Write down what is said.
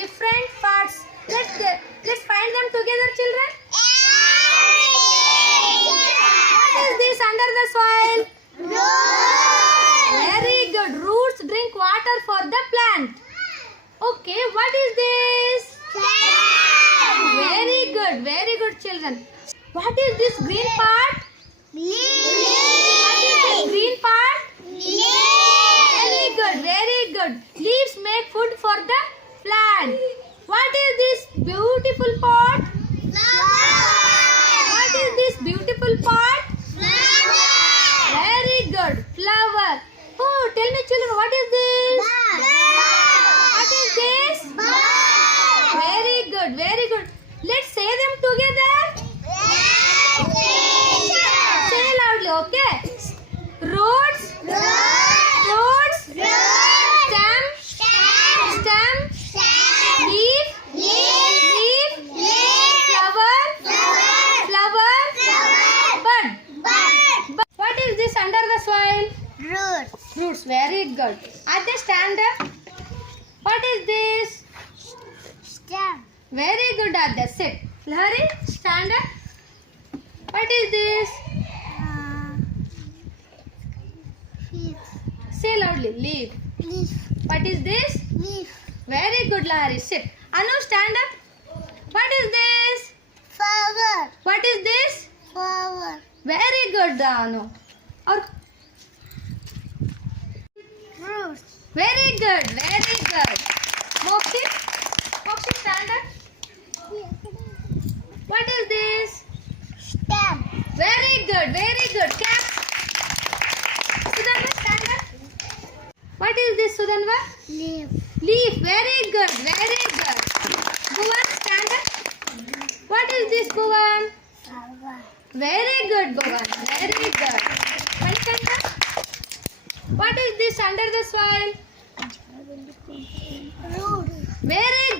different parts. Let's find them together, children. What is this under the soil? Very good. Roots drink water for the plant. Okay, what is this? Very good, children. What is this green part? What is this green part? Very good. Leaves make food for the plant. What is this beautiful pot? What is this beautiful pot? Very good. Flower. Oh, tell me, children, what is this? What is this? Very good. Let's say them together. Say loudly, okay? Roots. Stem. Leaf. Flower. Bud. What is this under the soil? Roots. Very good. Are they stand up? What is this? Very good. Are they sit? Lahari, stand up. What is this? Say loudly. Leaf. What is this? Very good, Lahari. Sit. Anu, stand up. What is this? What is this? Very good, Anu. Or very good. Mokshi, stand up. What is this? Very good. Cap. Sudanva, stand up. What is this, Sudanva? Leaf. Very good. Bhuvan, stand up. What is this, Bhuvan? Very good, Bhuvan. Very good. Manikanta, what is this under the soil? Very